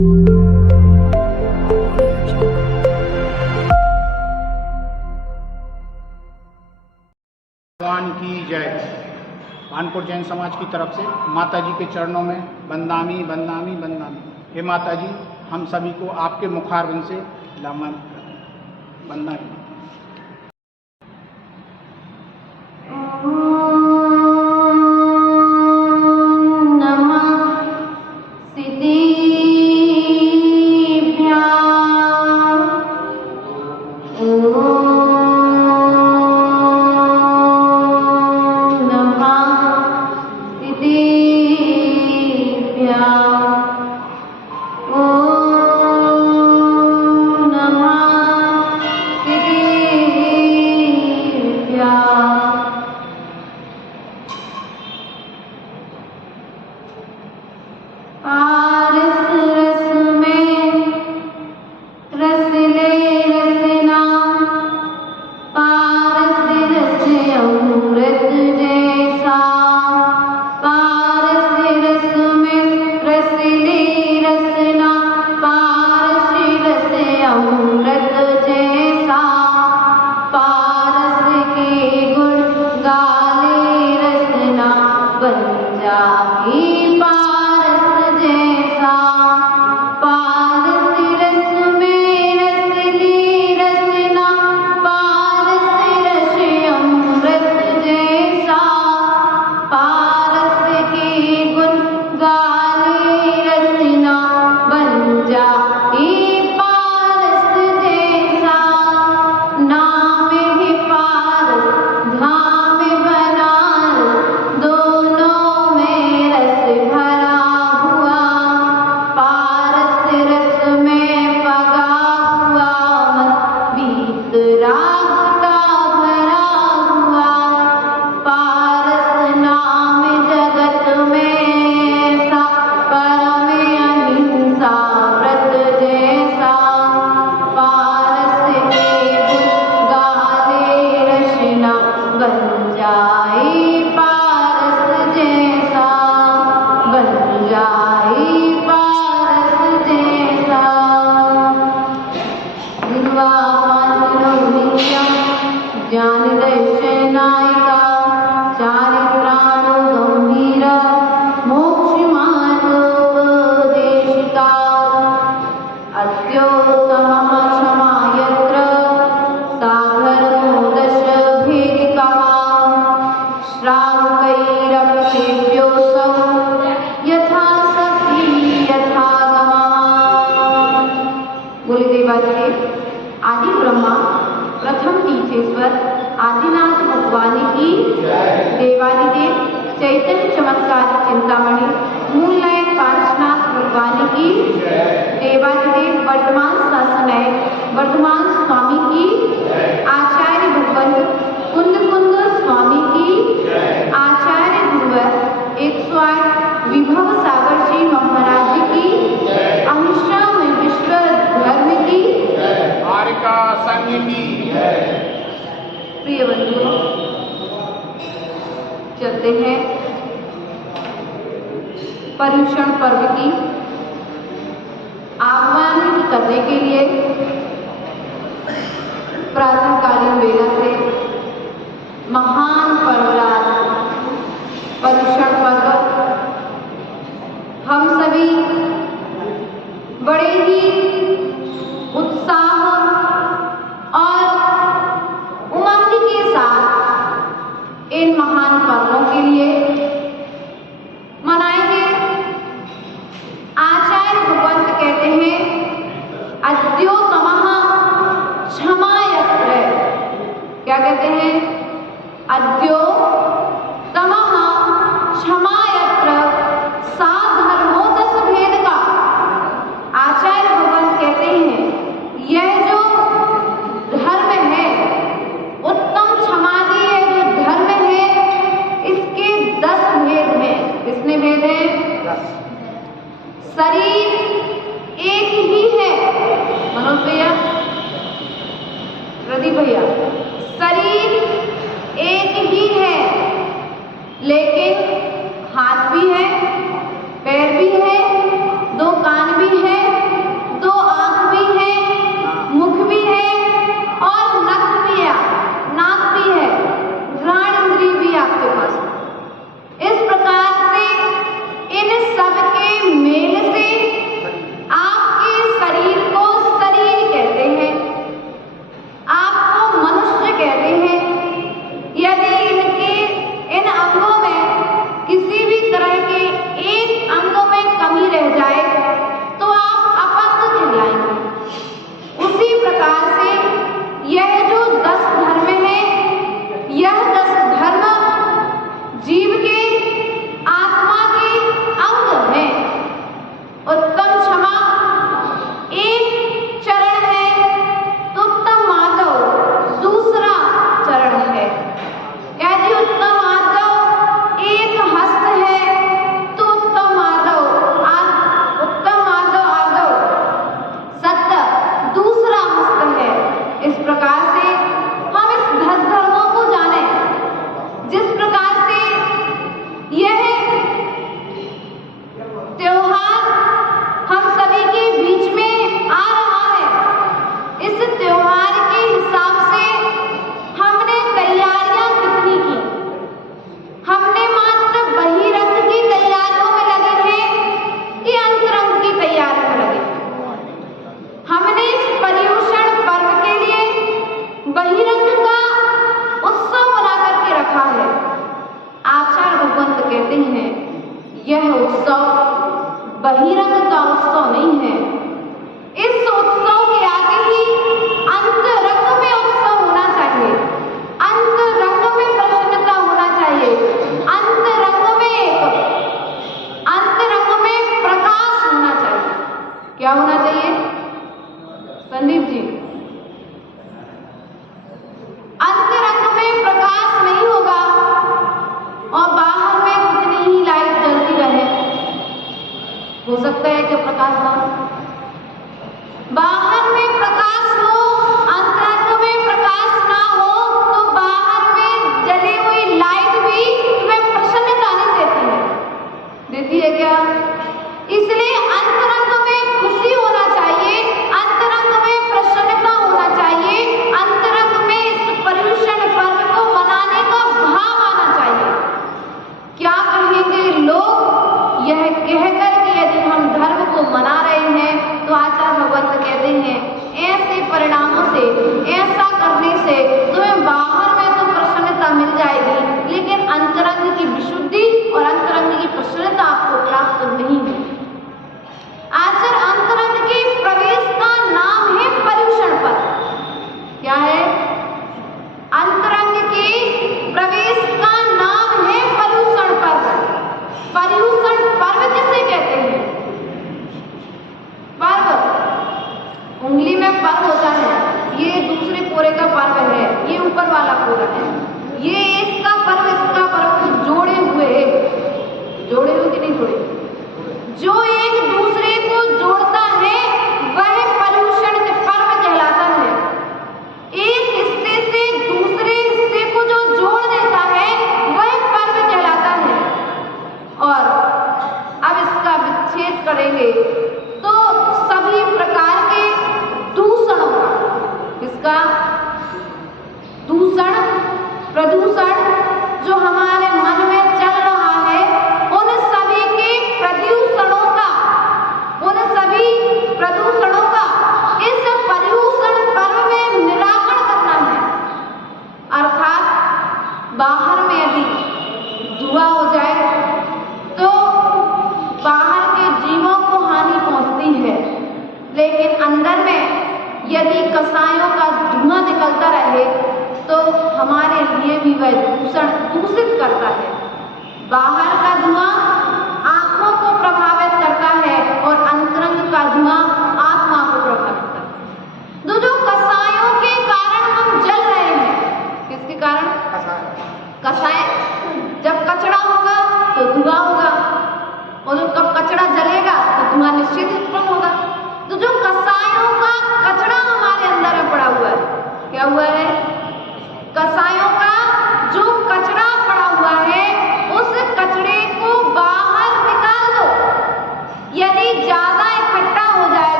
भगवान की जय। कानपुर जैन समाज की तरफ से माता जी के चरणों में बंदामी बंदामी बंदामी। हे माता जी, हम सभी को आपके मुखारविंद से बंदामी। आदि ब्रह्मा प्रथम तीर्थेश्वर आदिनाथ भगवान की देवादिदेव चैतन्य चमत्कारी चिंतामणि मूलनायक पार्श्वनाथ भगवान की देवादिदेव वर्तमान शासनायक वर्तमान स्वामी की आचार्य भगवंत कुंद कुंद स्वामी की आचार्य गुरुवर 108 विभव सागर जी महाराज की अहिंसा में विश्व धर्म की द्वारिका संघ की। प्रिय बंधुओं, चलते हैं पर्युषण पर्व की आह्वान करने के लिए प्रातःकालीन वेला से महान पर्वराज पर्युषण पर्व हम सभी बड़े ही उत्साह और उमंग के साथ इन महान पर्वों के लिए मनाएंगे। आचार्य भगवंत कहते हैं अद्योतमः क्षमा यत्र। क्या कहते हैं? अद्योतमः क्षमा यत्र सा धर्मो दस भेद का। आचार्य भगवंत कहते हैं यह जो धर्म है, उत्तम क्षमादीय जो धर्म है, इसके 10 भेद हैं। कितने भेद हैं? शरीर एक ही है। मनोज भैया, प्रदीप भैया, शरीर एक ही है, लेकिन हाथ भी है, पैर भी है, 2 कान भी है, उत्सव नहीं है। इस उत्सव के आगे ही अंतरंग में उत्सव होना चाहिए, अंतरंग में प्रसन्नता होना चाहिए, अंतरंग में प्रकाश होना चाहिए। क्या होना चाहिए संदीप जी? अंतरंग में प्रकाश नहीं होगा और बाहर में कितनी ही लाइट जलती रहे, हो सकता है कि प्रकाश ना हो। बाहर में प्रकाश हो, अंतरंग में प्रकाश ना हो तो बाहर में जली हुई लाइट भी तुम्हें प्रसन्नता नहीं देती है, देती है क्या? इसलिए अंतरंग में खुशी होना चाहिए, अंतरंग में प्रसन्नता होना चाहिए, अंतरंग में इस पर्युषण पर्व को मनाने का भाव आना चाहिए। क्या कहेंगे लोग यह कहकर कि यदि हम धर्म को मना रहे हैं तो आचार्य भगवंत कहते हैं ऐसे परिणामों से, ऐसा करने से तुम्हें बाहर में तो प्रसन्नता मिल जाएगी लेकिन अंतरंग की विशुद्धि और अंतरंग की प्रसन्नता आपको प्राप्त नहीं होगी। आचार अंतरंग के प्रवेश का नाम है पर्युषण पर्व। क्या है? अंतरंग के प्रवेश का नाम है पर्युषण पर्व। पर्युषण पर्व किसे कहते हैं? पर्व, उंगली में पर्व होता है, ये दूसरे पोरे का पर्व है, ये ऊपर वाला पोरा है, ये इसका पर्व इसका पर्व जोड़े हुए कि नहीं जोड़े? जो एक दूसरे को जोड़ता है वह पर्युषण पर्व कहलाता है। एक हिस्से से दूसरे हिस्से को जो जोड़ देता है वह पर्व कहलाता है। और अब इसका विच्छेद करेंगे तो सभी प्रकार के दूषणों का, इसका दूषण प्रदूषण जो हमारे मन में चल रहा है उन सभी के प्रदूषणों का, उन सभी प्रदूषणों का इस पर्युषण पर्व में निराकरण करना है। अर्थात बाहर में यदि धुआं हो जाए तो बाहर के जीवों को हानि पहुंचती है, लेकिन अंदर में यदि कसायों का धुआं निकलता रहे तो हमारे लिए भी वह दूषित करता है। बाहर का धुआं आंखों को प्रभावित करता है और अंतरंग का धुआं आत्मा को प्रभावित करता है। जो कसायों के कारण हम जल रहे हैं, किसके कारण? कसाय, जब कचरा होगा तो धुआं होगा और जब कचरा जलेगा तो धुआं निश्चित उत्पन्न होगा। तो जो कसायों का कचरा हमारे अंदर में पड़ा हुआ है, क्या हुआ है? कसायों का जो कचरा पड़ा हुआ है उस कचरे को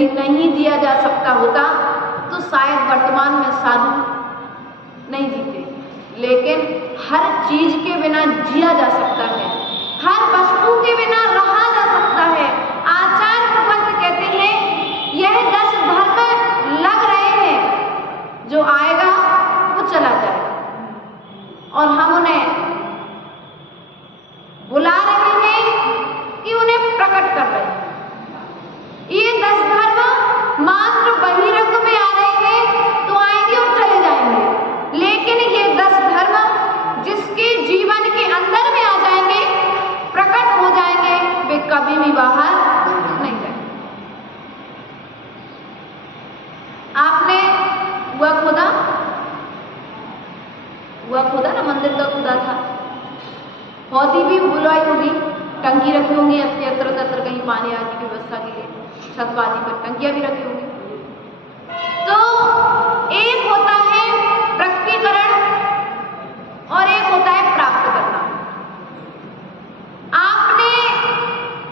यदि नहीं दिया जा सकता होता तो शायद वर्तमान में साधु नहीं जीते। लेकिन हर चीज के बिना जिया जा सकता है, हर वस्तु के बिना रहा जा सकता है। आचार्य प्रपंच कहते हैं यह 10 धर्म लग रहे हैं, जो आएगा वो चला जाएगा और हम उन्हें बुला रहे हैं कि उन्हें प्रकट कर रहे हैं। ये 10 धर्म मात्र बहिरंग में आ रहे हैं तो आएंगे और चले जाएंगे, लेकिन ये 10 धर्म जिसके जीवन के अंदर में आ जाएंगे, प्रकट हो जाएंगे, वे कभी भी बाहर नहीं जाएंगे। आपने हुआ खुदा ना, मंदिर का खुदा था, हौदी भी बुलाई होगी, टंकी रखी होंगी यत्र तत्र कहीं पानी आदि की व्यवस्था के लिए, छत आदि पर टंकियां भी रखी होंगी। तो एक होता है प्रकटीकरण और एक होता है प्राप्त करना। आपने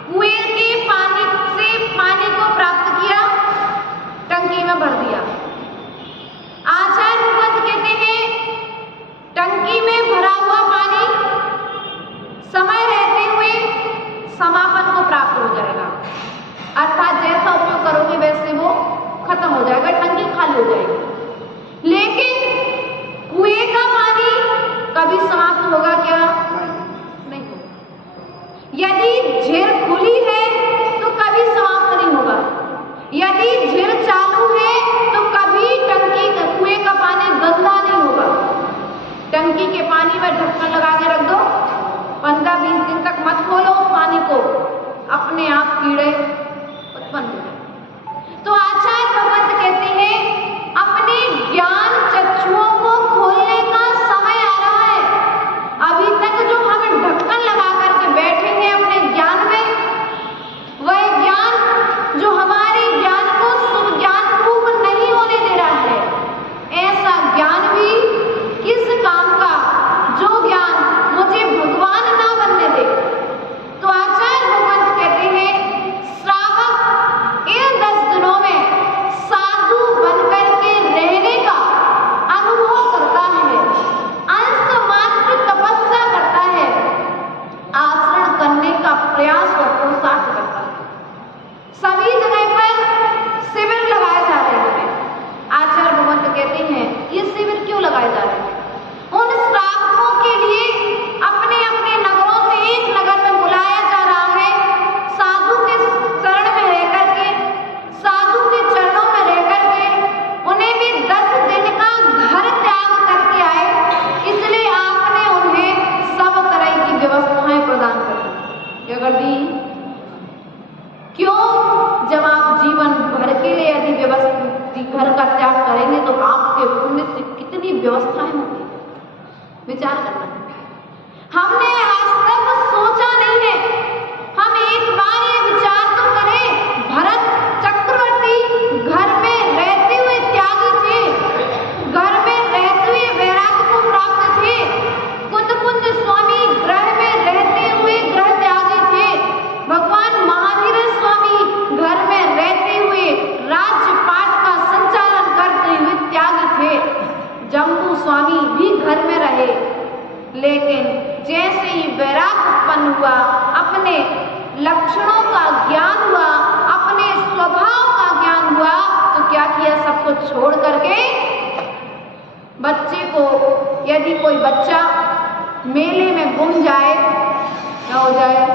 कुएं के पानी से पानी को प्राप्त किया, टंकी में भर दिया। आचार्य प्रपंच कहते हैं टंकी में भरा हुआ पानी समय रहते हुए समापन को प्राप्त हो जाएगा, अर्थात जैसा उपयोग करोगे वैसे वो खत्म हो जाएगा, टंकी खाली हो जाएगी। लेकिन कुएं का पानी कभी समाप्त होगा क्या? नहीं होगा। यदि झील खुली है तो कभी समाप्त नहीं होगा, यदि झील चालू है तो कभी टंकी कुएं का पानी गंदा नहीं होगा। टंकी के पानी में ढक्कन लगा के रख दो, 15-20 दिन तक मत खोलो उस पानी को, अपने आप कीड़े उत्पन्न हो जाए। तो आचार्य प्रपंच कहते हैं अपने ज्ञान चक्षुओं को खोलने का समय आ रहा है। अभी तक जो हम ढक्कन लगा करके बैठे हैं अपने ज्ञान में, वह ज्ञान जो हमारे ज्ञान को शुभ ज्ञान रूप नहीं होने दे रहा है, ऐसा ज्ञान भी किस काम का जो ज्ञान मुझे भगवान ना बनने दे। तो आचार्य प्रपंच कहते हैं श्रावक इन 10 दिनों में साधु बनकर के रहने का अनुभव करता है, अंश मात्र तपस्या करता है, आचरण करने का प्रयास और पुरुषार्थ करता है। सभी जगह पर शिविर लगाए जा रहे हैं। आचार्य प्रपंच कहते हैं ये शिविर क्यों लगाए जा रहे हैं? उन श्रावकों के लिए अपने अपने नगरों से एक नगर में बुलाया जा रहा है, साधु के शरण में रहकर के, साधु के चरणों में रहकर के उन्हें भी 10 दिन का घर त्याग करके आए, इसलिए आपने उन्हें सब तरह की व्यवस्थाएं प्रदान कर दी। क्यों? जब आप जीवन भर के लिए यदि व्यवस्थित घर का त्याग करेंगे तो आपके पुण्य से कितनी व्यवस्थाएं होंगी, विचार करना। हमने आज तक सोचा नहीं है। हम एक बार ये विचार तो करें, भरत चक्रवर्ती घर में रहते हुए त्यागी थे, घर में रहते हुए वैराग्य को प्राप्त थे। कुंद स्वामी ग्रह में रहते हुए ग्रह त्यागी थे। भगवान महावीर स्वामी घर में रहते हुए राजपाट का संचालन करते हुए त्यागी थे। जम्बू स्वामी भी घर में रहे, लेकिन जैसे ही वैराग्य उत्पन्न हुआ, अपने लक्षणों का ज्ञान हुआ, अपने स्वभाव का ज्ञान हुआ, तो क्या किया? सब कुछ छोड़ करके बच्चे को, यदि कोई बच्चा मेले में गुम जाए, क्या हो जाए?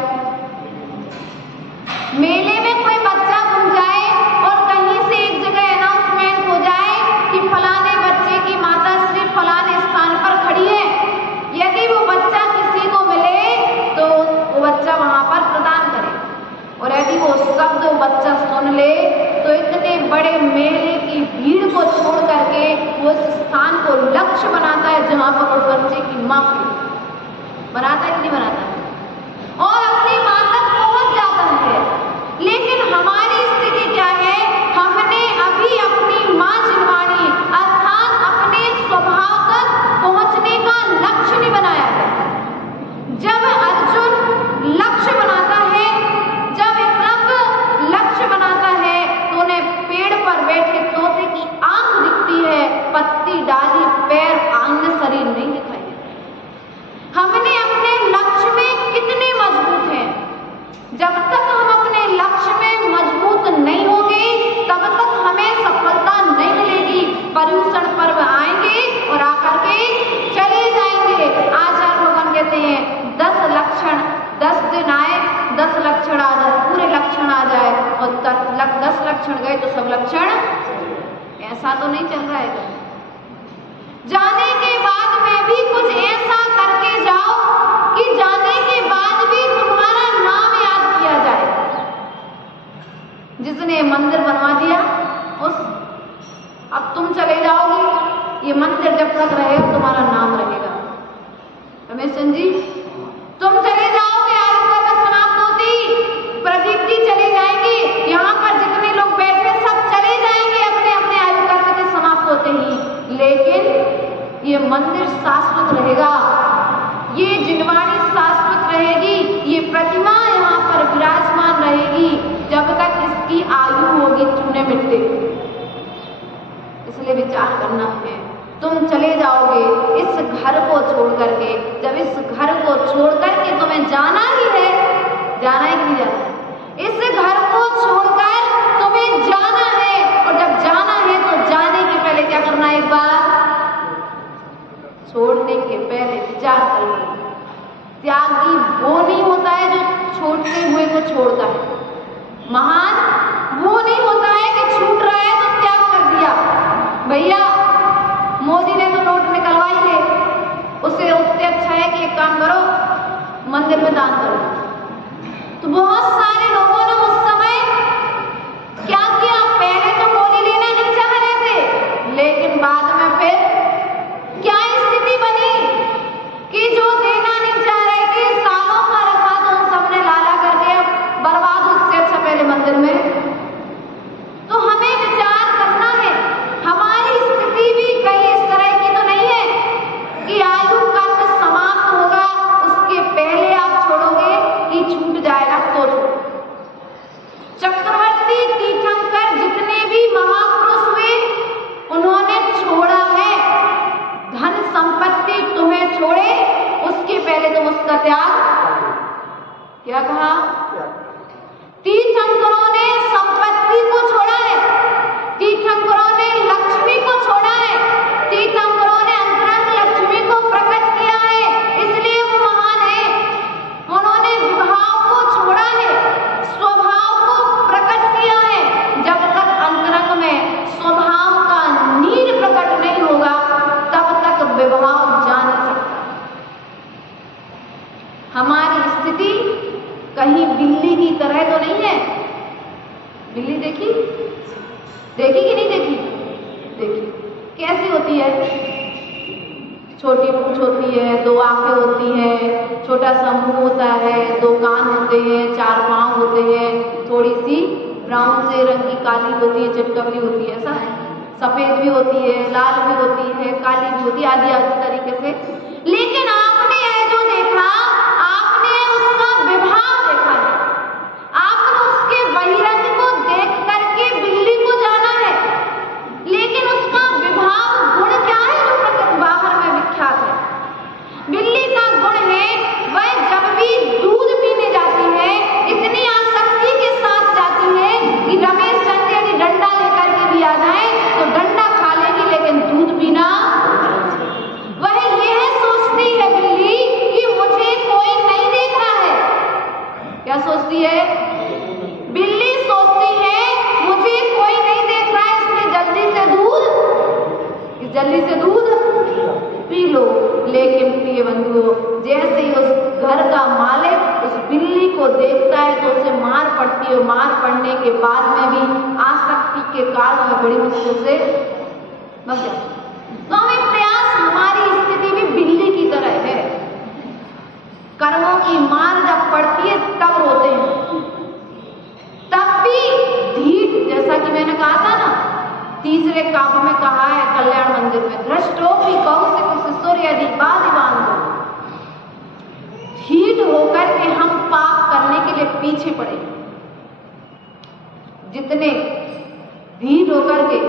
मेले में कोई बच्चा गुम जाए और कहीं से एक जगह अनाउंसमेंट हो जाए कि फलाने बच्चे की माता श्री फलाने स्थान पर खड़ी है, यदि वो बच्चा किसी को मिले तो वो बच्चा वहां पर प्रदान करे, और यदि वो शब्द वो बच्चा सुन ले तो इतने बड़े मेले की भीड़ को छोड़ करके वो उस स्थान को लक्ष्य बनाता है जहां पर वो बच्चे की मां बनाता है कि नहीं बनाता है, और अपनी मां तक पहुंच जाता है। लेकिन हमारी स्थिति क्या है? हमने अभी अपनी मां जिनवाणी अर्थात अपने स्वभाव तक पहुंचने का लक्ष्य नहीं बनाया है। जब अर्जुन लक्ष्य बनाता है, जब एकलव्य लक्ष्य बनाता है, तो उन्हें लक्षण गए तो सब लक्षण, ऐसा तो नहीं चल रहा है। जाने के बाद में भी कुछ ऐसा करके जाओ कि जाने के बाद भी तुम्हारा नाम याद किया जाए। जिसने मंदिर बनवा दिया उस, अब तुम चले जाओगे, ये मंदिर जब तक रहेगा तुम्हारा नाम रहेगा। रमेश चंद जी, तुम चले जाओगे, आयु समाप्त होती, प्रदीप जी चले जाएंगे, यहाँ पर जितने लोग बैठे सब चले जाएंगे अपने अपने आयु कर्म के समाप्त होते ही, लेकिन ये मंदिर शाश्वत रहेगा, ये जिनवाणी शाश्वत रहेगी, ये प्रतिमा यहाँ पर विराजमान रहेगी जब तक इसकी आयु होगी चूने मिट्टी। इसलिए विचार करना है। तुम चले जाओगे इस घर को छोड़ करके, जब इस घर को छोड़ करके तुम्हें जाना ही है, जाना ही नहीं जाना, इस घर को छोड़कर तुम्हें जाना है, और जब जाना है तो जाने के पहले क्या करना है, एक बार छोड़ने के पहले विचार करना। त्यागी वो नहीं होता है जो छोड़ते हुए को छोड़ता है, महान वो नहीं होता है कि छूट रहा है तो त्याग कर दिया। भैया मोदी ने तो नोट निकलवा ही ले, उससे अच्छा है कि एक काम करो मंदिर में दान करो। तो बहुत सारे लोगों ने उस समय क्या किया, पहले तो मोदी लेना नहीं चाह रहे थे, लेकिन बाद में फिर क्या स्थिति बनी कि जो देना नहीं चाह रहे थे, सालों का रखा तो उन सबने लाला करके बर्बाद, उससे अच्छा पहले मंदिर में। तो हमें विचार करना है, हमारी स्थिति भी कहीं इस तरह की तो नहीं है कि आयु कर्म समाप्त होगा उसके पहले आप छोड़ोगे कि छूट जाएगा तो छोड़ो। चक्रवर्ती तीर्थंकर जितने भी महापुरुष हुए उन्होंने छोड़ा है, धन संपत्ति तुम्हें छोड़े उसके पहले तुम उसका त्याग, क्या कहा, तीर्थंकरों ने संपत्ति को छोड़ा है, तीर्थंकरों ने लक्ष्मी को छोड़ा है, तीर्थंकरों ने अंतरंग लक्ष्मी को प्रकट किया है, इसलिए वो महान है। उन्होंने विभाव को छोड़ा है, स्वभाव को प्रकट किया है। जब तक अंतरंग में स्वभाव का नीर प्रकट नहीं होगा तब तक विभाव जान नहीं सकता। हमारी स्थिति कहीं बिल्ली की तरह तो नहीं है। बिल्ली देखी कि नहीं देखी? देखी कैसी होती है, छोटी पूंछ होती है, 2 आंखें होती हैं, छोटा सा मुंह होता है, 2 कान होते हैं, 4 पांव होते हैं, थोड़ी सी ब्राउन से रंग की काली होती है, चिटकबरी होती है, ऐसा है, सफेद भी होती है, लाल भी होती है, काली भी होती है, आदि आदि तरीके से। लेकिन आपने यह जो देखा, आपने उसका विभाव देखा है, आपने उसके बहिरंग को देख करके बिल्ली को जाना है, लेकिन उसका विभाव गुण क्या है जो बाहर में विख्यात है। बिल्ली का गुण है वह जब भी दूध पीने जाती है इतनी आसक्ति के साथ जाती है कि रमेश चंद यदि डंडा लेकर के भी आ जाए तो डंडा खा लेगी लेकिन दूध पीना। वह यह सोचती है बिल्ली कि मुझे कोई नहीं देख रहा है। क्या सोचती है बिल्ली? सोचती है मुझे कोई नहीं देख रहा है, इसलिए जल्दी से दूध पी लो। लेकिन प्रिय बंधुओं, जैसे ही उस घर का मालिक उस बिल्ली को देखता है तो उसे मार पड़ती है, मार पड़ने के बाद में भी आसक्ति के कारण में बड़ी मुश्किल से बच जाती। तो हमें प्रयास, हमारी स्थिति भी बिल्ली की तरह है। कर्मों की मार जब पड़ती है तब रोते हैं, तब भी धीट, जैसा कि मैंने कहा था ना, तीसरे काव्य में कहा है कल्याण मंदिर में, दृष्टोपि कौशिक सूर्यदि बादिवान को, धीट होकर के हम पाप करने के लिए पीछे पड़े। जितने धीट होकर के,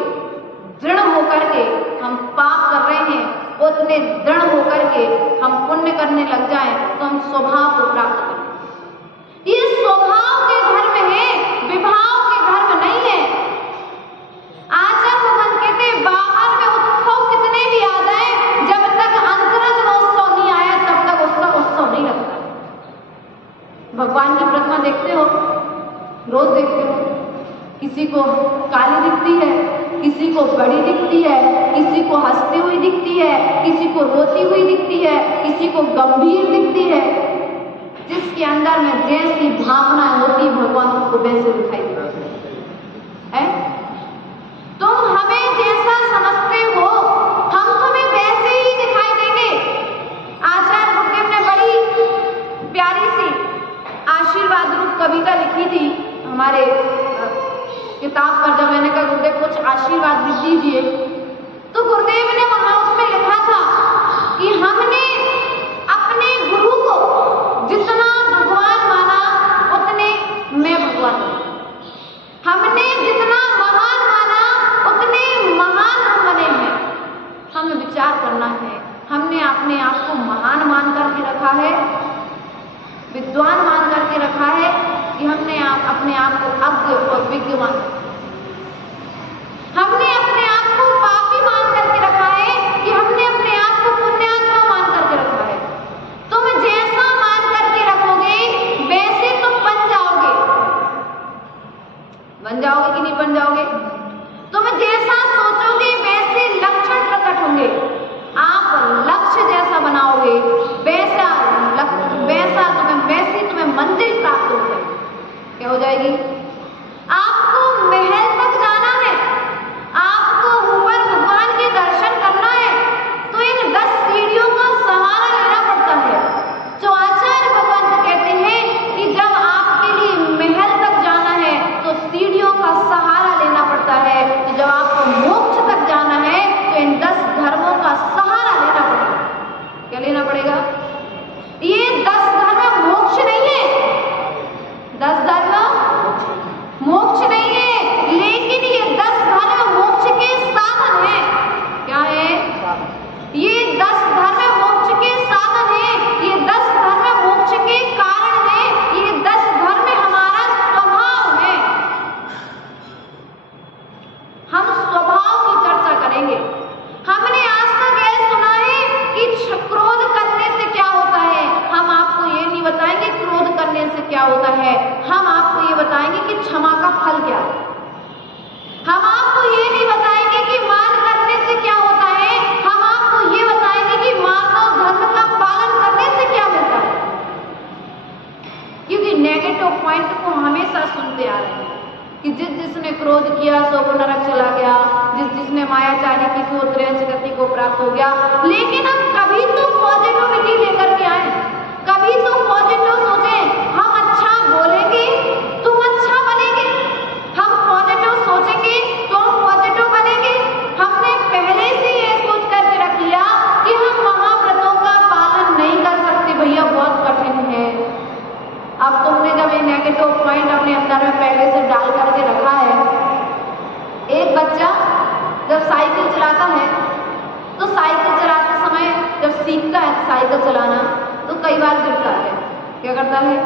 दृढ़ होकर के हम पाप कर रहे हैं, उतने दृढ़ होकर के हम पुण्य करने लग जाएं तो हम स्वभाव को प्राप्त करें। ये स्वभाव के धर्म है, विभाव के धर्म नहीं है। आचार्य भगवान कहते बाहर में उत्सव कितने भी आ जाए, जब तक अंतरंग में उत्सव नहीं आया तब तक उसका उत्सव नहीं लगता। भगवान की प्रतिमा देखते हो, रोज देखते हो, किसी को काली दिखती है, किसी को बड़ी दिखती है, किसी को हंसती हुई दिखती है, किसी को रोती हुई दिखती है, किसी को गंभीर दिखती है। जिसके अंदर में जैसी भावना होती भगवान उसको वैसे दिखाई देता है। तुम हमें जैसा समझते हो हम तुम्हें वैसे ही दिखाई देंगे। आचार्य गुरुदेव ने बड़ी प्यारी सी आशीर्वाद रूप कविता लिखी थी हमारे किताब पर। जब मैंने कहा गुरुदेव कुछ आशीर्वाद भी दीजिए, तो गुरुदेव ने वहां उसमें लिखा था कि हमने अपने गुरु को जितना भगवान माना उतने मैं भगवान हूं। हमने जितना महान माना उतने महान हम बने हैं। हमें विचार करना है, हमने अपने आप को महान मान करके रखा है, विद्वान मान करके रखा है कि हमने अपने आप को अज्ञ और विज्ञ मान, हमने अपने आप को पापी मान करके रखा है कि हमने अपने आप को पुण्यात्मा मान करके रखा है। तुम जैसा मान करके रखोगे वैसे तुम बन जाओगे। बन जाओगे कि नहीं बन जाओगे? तुम जैसा सोचोगे वैसे लक्षण प्रकट होंगे। आप लक्ष्य जैसा बनाओगे वैसा तुम्हें मंजिल प्राप्त हो जाएगी। क्या हो जाएगी? आपको महल तक जाना है, आपको ऊपर भगवान के दर्शन करना है, तो इन 10 सीढ़ियों का सहारा लेना पड़ता है। जो आचार्य भगवान को कहते हैं कि जब आपके लिए महल तक जाना है तो सीढ़ियों का सहारा लेना पड़ता है, तो जब आपको मोक्ष तक जाना है तो इन 10 धर्मों का सहारा लेना पड़ेगा। क्या लेना पड़ेगा? ये 10 धर्म मोक्ष नहीं है, 10 धर्म मोक्ष नहीं है, लेकिन ये 10 धर्म मोक्ष के साधन है। क्या है? ये 10 धर्म मोक्ष के साधन है, ये 10 धर्म मोक्ष के कारण है, ये 10 धर्म हमारा स्वभाव है। हम स्वभाव की चर्चा करेंगे। हमने आज तक यह सुना है कि क्रोध करने से क्या होता है, हम आपको ये नहीं बताएंगे क्रोध करने से क्या होता है, हम आपको ये बताएंगे कि क्षमा का फल क्या है। हम आपको ये नहीं बताएंगे कि मान करने से क्या होता है, हम आपको ये बताएंगे कि मानव धर्म का पालन करने से क्या होता है। क्योंकि नेगेटिव पॉइंट को हमेशा सुनते आ रहे हैं कि जिसने क्रोध किया सो वो नरक चला गया, जिसने मायाचारी की सो त्रैच गति को प्राप्त हो गया। लेकिन हम कभी तो पॉजिटिविटी लेकर के आए, कभी तो पॉजिटिव सोचे। हम अच्छा बोलेंगे तुम अच्छा बनेंगे, हम पॉजिटिव सोचेंगे तो हम पॉजिटिव बनेंगे। हमने पहले से ये सोच करके रख लिया कि हम महाव्रतों का पालन नहीं कर सकते, भैया बहुत कठिन है। अब तुमने जब ये नेगेटिव पॉइंट अपने अंदर में पहले से डाल करके रखा है, एक बच्चा जब साइकिल चलाता है तो साइकिल चलाते समय जब सीखता है साइकिल चलाना तो कई बार गिरता है। क्या करता है?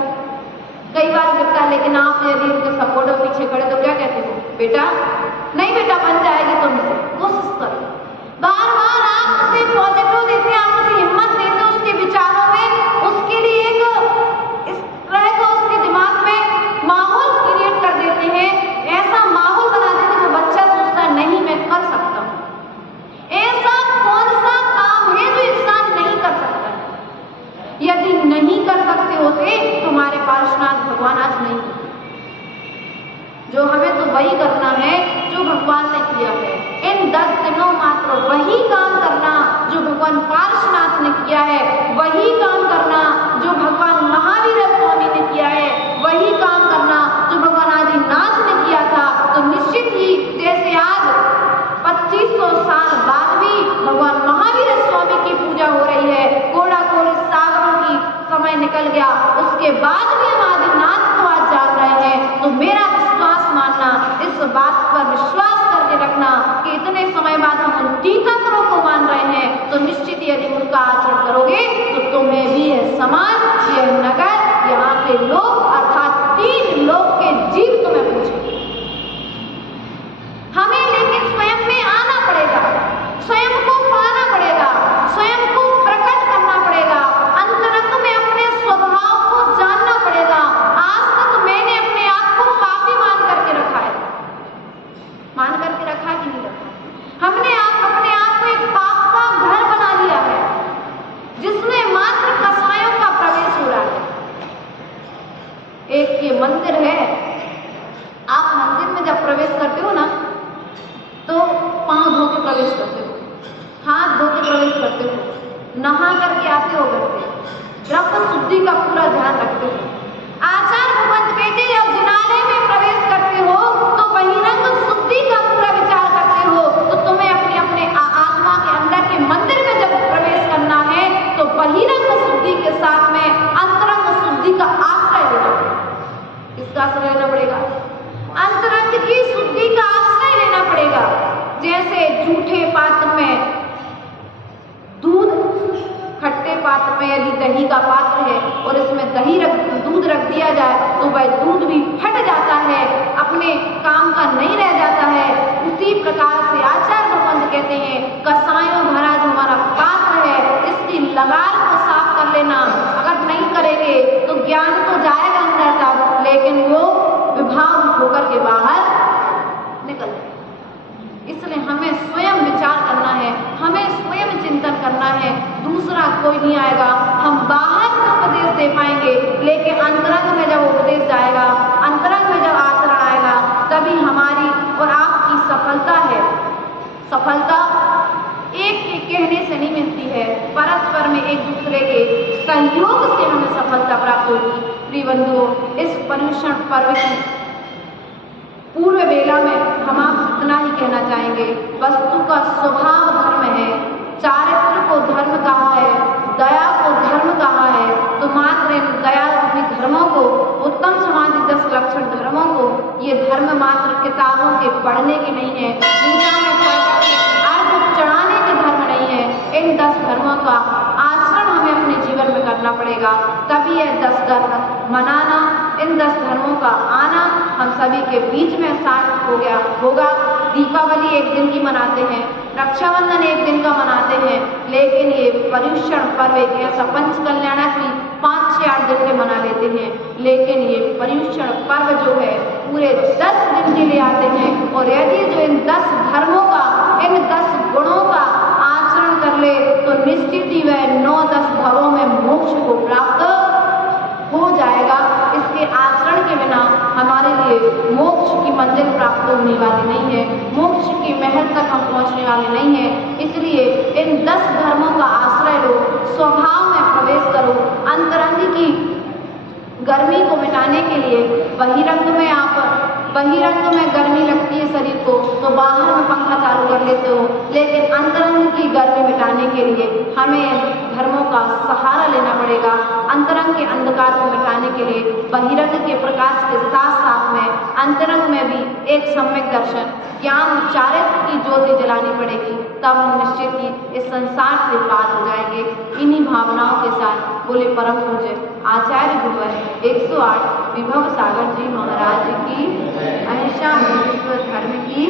कई बार गिरता है। लेकिन आप यदि उनके सपोर्ट में पीछे खड़े तो क्या कहते हो? बेटा नहीं बेटा बन जाएगी, तुमसे कोशिश करो। बार बार आप उसे पॉजिटिव देते, आप उसे हिम्मत देते उसके विचारों में, उसके लिए एक इस तरह का उसके दिमाग में माहौल क्रिएट कर देते हैं, ऐसा माहौल बना देते हैं वो बच्चा सोचता है नहीं मैं कर सकता हूँ। ऐसा कौन सा काम है जो इंसान नहीं कर सकता? यदि नहीं कर सकते होते तो हमारे पार्श्वनाथ भगवान आज नहीं होते। जो हमें तो वही करना है जो भगवान ने किया है। इन 10 दिनों मात्र वही काम करना जो भगवान पार्श्वनाथ ने किया है, वही काम करना जो भगवान महावीर स्वामी ने किया है, वही काम करना जो भगवान आदिनाथ ने किया था। तो निश्चित ही जैसे आज 2500 साल बाद भी भगवान महावीर स्वामी की पूजा हो रही है, कोड़ा कोड़ी सागरों की समय निकल गया, उसके बाद भी हम आदिनाथ को आज जान रहे हैं। तो मेरा विश्वास मानना, इस बात पर विश्वास करके रखना कि इतने समय बाद हम उन तीर्थंकरों को मान रहे हैं, तो निश्चित यदि उनका आचरण करोगे तो तुम्हें भी यह समाज, यह नगर, यहाँ के लोग अर्थात 3 लोक के जीव तुम्हें पूछेंगे। हमें लेकिन स्वयं में आना पड़ेगा, स्वयं को पाना पड़ेगा, स्वयं को प्रकट करना पड़ेगा, अंतरंग में अपने स्वभाव को जानना पड़ेगा। आज तक मैंने अपने आप को पापी मान करके रखा है, मान करके रखा कि नहीं रखा? हमने अपने आप को एक पाप का घर बना लिया है जिसमें मात्र कसायों का प्रवेश हो रहा है। एक ये मंदिर है, आप मंदिर में जब प्रवेश करते हो ना तो पांव धो के प्रवेश करते हो, हाथ धो के प्रवेश करते हो, नहा करके आते हो घर पे, द्रव्य शुद्धि का पूरा ध्यान रखते हो। आचार्य भगवंत कहते हैं जब जिनालय में प्रवेश करते हो तो बहिरंग शुद्धि का पूरा विचार करते हो। तो तुम्हें अपने आत्मा के अंदर के मंदिर में जब प्रवेश करना है तो बहिरंग शुद्धि के साथ में अंतरंग शुद्धि का आश्रय लेना पड़ेगा। किसका आश्रय लेना पड़ेगा? अंतरंग की शुद्धि का आश्रय लेना पड़ेगा। जैसे जूठे पात्र में दूध, खट्टे पात्र में यदि दही का पात्र है और इसमें दूध रख दिया जाए तो वह दूध भी फट जाता है, अपने काम का नहीं रह जाता है। उसी प्रकार से आचार्य भगवंत कहते हैं कसायों भरा जो हमारा पात्र है इसकी लगार को साफ कर लेना। अगर नहीं करेंगे तो ज्ञान तो जाएगा अंदर तक, लेकिन वो विभाग होकर के बाहर निकल जाएगा। इसलिए हमें स्वयं विचार करना है, हमें स्वयं चिंतन करना है, दूसरा कोई नहीं आएगा। हम बाहर से उपदेश दे पाएंगे लेकिन अंतरंग में जब उपदेश जाएगा, अंतरंग में जब आचरण आएगा तभी हमारी और आपकी सफलता है। सफलता एक के कहने से नहीं मिलती है, परस्पर में एक दूसरे के सहयोग से हमें सफलता प्राप्त होगी। प्रिय बंधुओं, इस पर्युषण पर्व की पूर्व बेला में हम आप इतना ही कहना चाहेंगे, वस्तु का स्वभाव धर्म है, चारित्र को धर्म कहा है, दया को धर्म कहा है। तो मात्र इन दया रूपी धर्मों को, उत्तम समाज 10 लक्षण धर्मों को, ये धर्म मात्र किताबों के पढ़ने के नहीं है, पूजा में अर्घ चढ़ाने के धर्म नहीं है। इन 10 धर्मों का आचरण हमें अपने जीवन में करना पड़ेगा, तभी यह 10 धर्म मनाना, इन 10 धर्मों का आना हम सभी के बीच में सार्थक होगा। दीपावली एक दिन की मनाते हैं, रक्षाबंधन एक दिन का मनाते हैं, लेकिन ये पर्युषण पर्व एक ऐसा पंच कल्याणक भी 5-6-8 दिन के मना लेते हैं, लेकिन ये पर्युषण पर्व जो है पूरे 10 दिन के लिए आते हैं। और यदि जो इन 10 धर्मों का, इन 10 गुणों का आचरण कर ले तो निश्चित ही वह 9-10 भवों में मोक्ष को प्राप्त हो जाएगा। इसके आचरण के बिना हमारे लिए मोक्ष की मंजिल प्राप्त होने वाली नहीं है, मोक्ष की महल तक हम पहुंचने वाले नहीं हैं। इसलिए इन 10 धर्मों का आश्रय लो, स्वभाव में प्रवेश करो। अंतरंग की गर्मी को मिटाने के लिए बहिरंग में गर्मी लगती है शरीर को तो बाहर में पंखा चालू कर लेते हो, लेकिन अंतरंग की गर्मी मिटाने के लिए हमें धर्मों का सहारा लेना पड़ेगा। अंतरंग के अंधकार को मिटाने के लिए बहिरंग के प्रकाश के साथ साथ में अंतरंग में भी एक सम्यक दर्शन, ज्ञान, चारित्र की ज्योति जलानी पड़ेगी, तब हम निश्चित ही इस संसार से पार हो जाएंगे। इन्हीं भावनाओं के साथ बोले परम पूज्य आचार्य गुरुवर 108 विभव सागर जी महाराज की, अहिंसा धर्म की